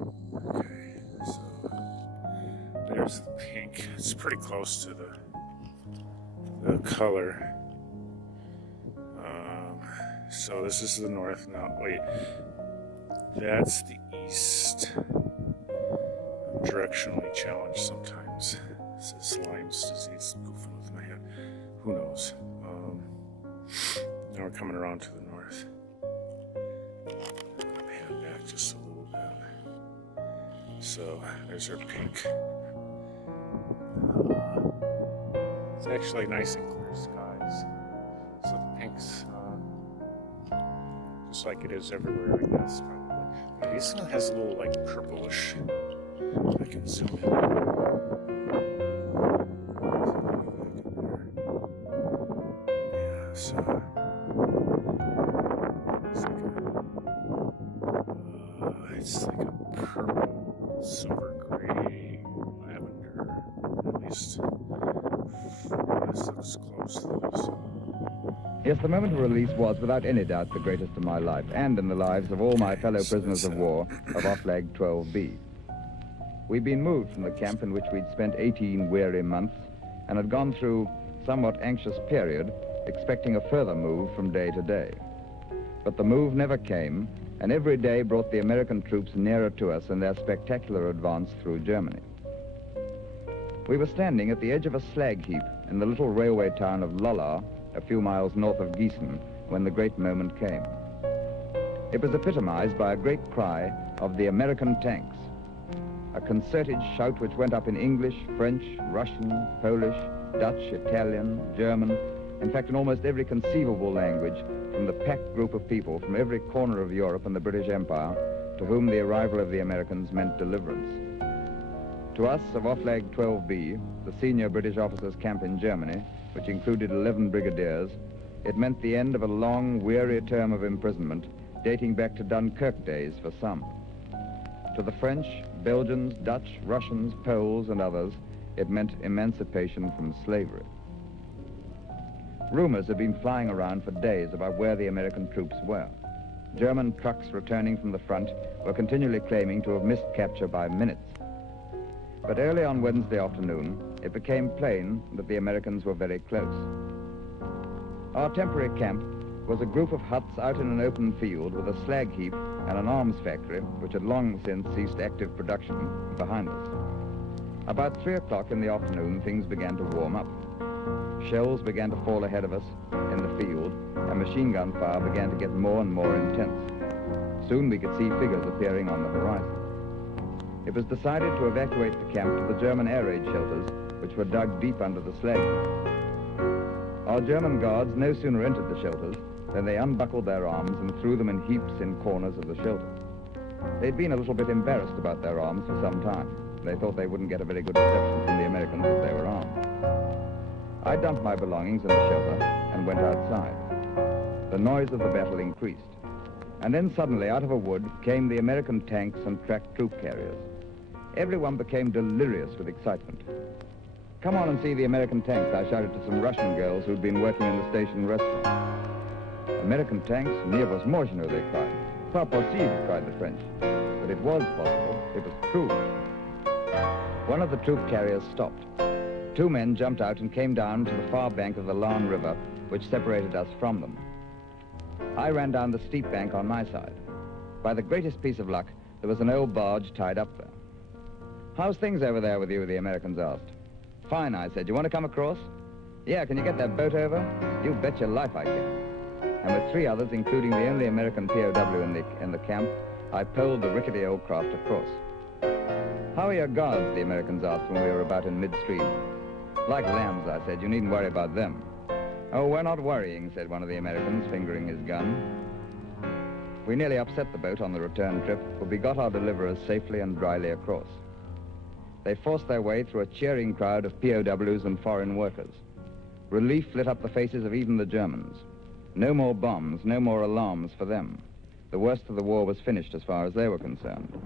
Okay, so there's the pink. It's pretty close to the color. So this is the north now. Wait, that's the east. I'm directionally challenged sometimes. It says Lyme's disease. Goofing with my head. Who knows? Now we're coming around to the north. Head back just a little bit. So there's our pink. It's actually nice and clear skies. So the pink's just like it is everywhere, I guess, probably. This one has a little like purplish. I can zoom in. Yeah, so it's like a purple, silver gray, lavender. At least this looks close to those. Yes, the moment of release was, without any doubt, the greatest of my life, and in the lives of all my fellow prisoners of war of Offlag 12B. We'd been moved from the camp in which we'd spent 18 weary months, and had gone through a somewhat anxious period, expecting a further move from day to day. But the move never came, and every day brought the American troops nearer to us in their spectacular advance through Germany. We were standing at the edge of a slag heap in the little railway town of Lollar, a few miles north of Gießen, when the great moment came. It was epitomized by a great cry of the American tanks, a concerted shout which went up in English, French, Russian, Polish, Dutch, Italian, German, in fact in almost every conceivable language, from the packed group of people from every corner of Europe and the British Empire to whom the arrival of the Americans meant deliverance. To us of Offlag 12B, the senior British officers' camp in Germany, which included 11 brigadiers, it meant the end of a long, weary term of imprisonment dating back to Dunkirk days for some. To the French, Belgians, Dutch, Russians, Poles, and others, it meant emancipation from slavery. Rumors had been flying around for days about where the American troops were. German trucks returning from the front were continually claiming to have missed capture by minutes. But early on Wednesday afternoon, it became plain that the Americans were very close. Our temporary camp was a group of huts out in an open field with a slag heap and an arms factory, which had long since ceased active production, behind us. About 3 o'clock in the afternoon, things began to warm up. Shells began to fall ahead of us in the field, and machine gun fire began to get more and more intense. Soon we could see figures appearing on the horizon. It was decided to evacuate the camp to the German air raid shelters, which were dug deep under the slag heap. Our German guards no sooner entered the shelters than they unbuckled their arms and threw them in heaps in corners of the shelter. They'd been a little bit embarrassed about their arms for some time. They thought they wouldn't get a very good reception from the Americans if they were armed. I dumped my belongings in the shelter and went outside. The noise of the battle increased. And then suddenly, out of a wood, came the American tanks and tracked troop carriers. Everyone became delirious with excitement. "Come on and see the American tanks," I shouted to some Russian girls who'd been working in the station restaurant. "American tanks? Mir was можно," they cried. "Pas possible," cried the French. But it was possible. It was true. One of the troop carriers stopped. 2 men jumped out and came down to the far bank of the Lahn River, which separated us from them. I ran down the steep bank on my side. By the greatest piece of luck, there was an old barge tied up there. "How's things over there with you?" the Americans asked. "Fine," I said. "You want to come across?" "Yeah, can you get that boat over?" "You bet your life I can." And with 3 others, including the only American POW in the camp, I poled the rickety old craft across. "How are your guards?" the Americans asked when we were about in midstream. "Like lambs," I said. "You needn't worry about them." "Oh, we're not worrying," said one of the Americans, fingering his gun. We nearly upset the boat on the return trip, but we got our deliverers safely and dryly across. They forced their way through a cheering crowd of POWs and foreign workers. Relief lit up the faces of even the Germans. No more bombs, no more alarms for them. The worst of the war was finished as far as they were concerned.